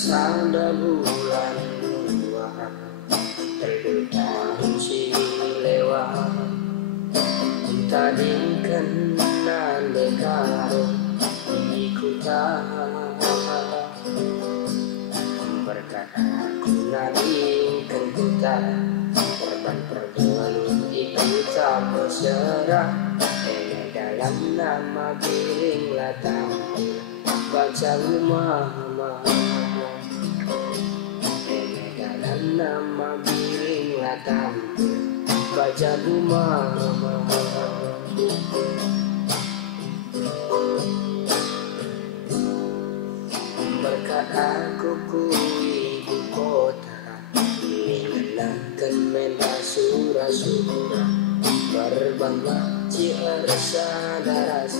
Sada bulan luar terbit tahun silih lewat tadingkan nande karo ikutan berkat aku nandingkan kita korban pergelut ikutan berserah dalam nama biringlah tampil baca rumah dalam nama biringlah tampil baca rumah berkat aku ku ibu kota mengenangkan menda surah-surah berbangga ciarsa daras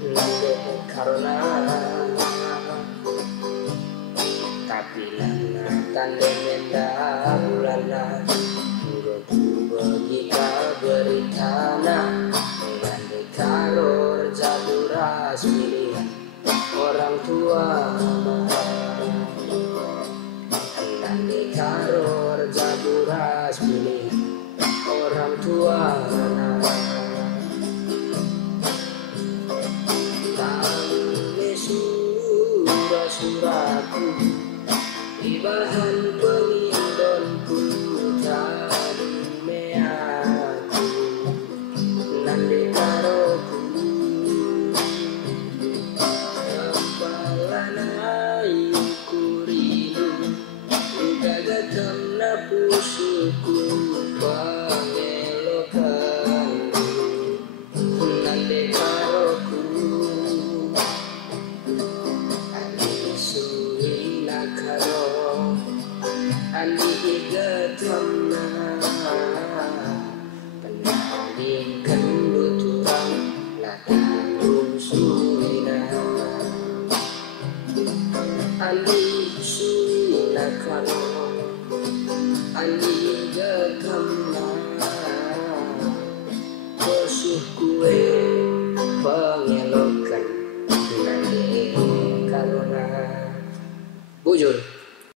lande karena tapi lana tanda menda ulana uroku begita beritana lande karor jaduras pilihan orang tua lande karor jaduras pilihan orang tua surah-surahku di bahan pengindonku tadi meaku nande karoku kepalana iku rindu uga gatam napusuku pangelokanku nande karoku andi igatamna penandingkan luturang latang suina andi suina kalo andi igatamna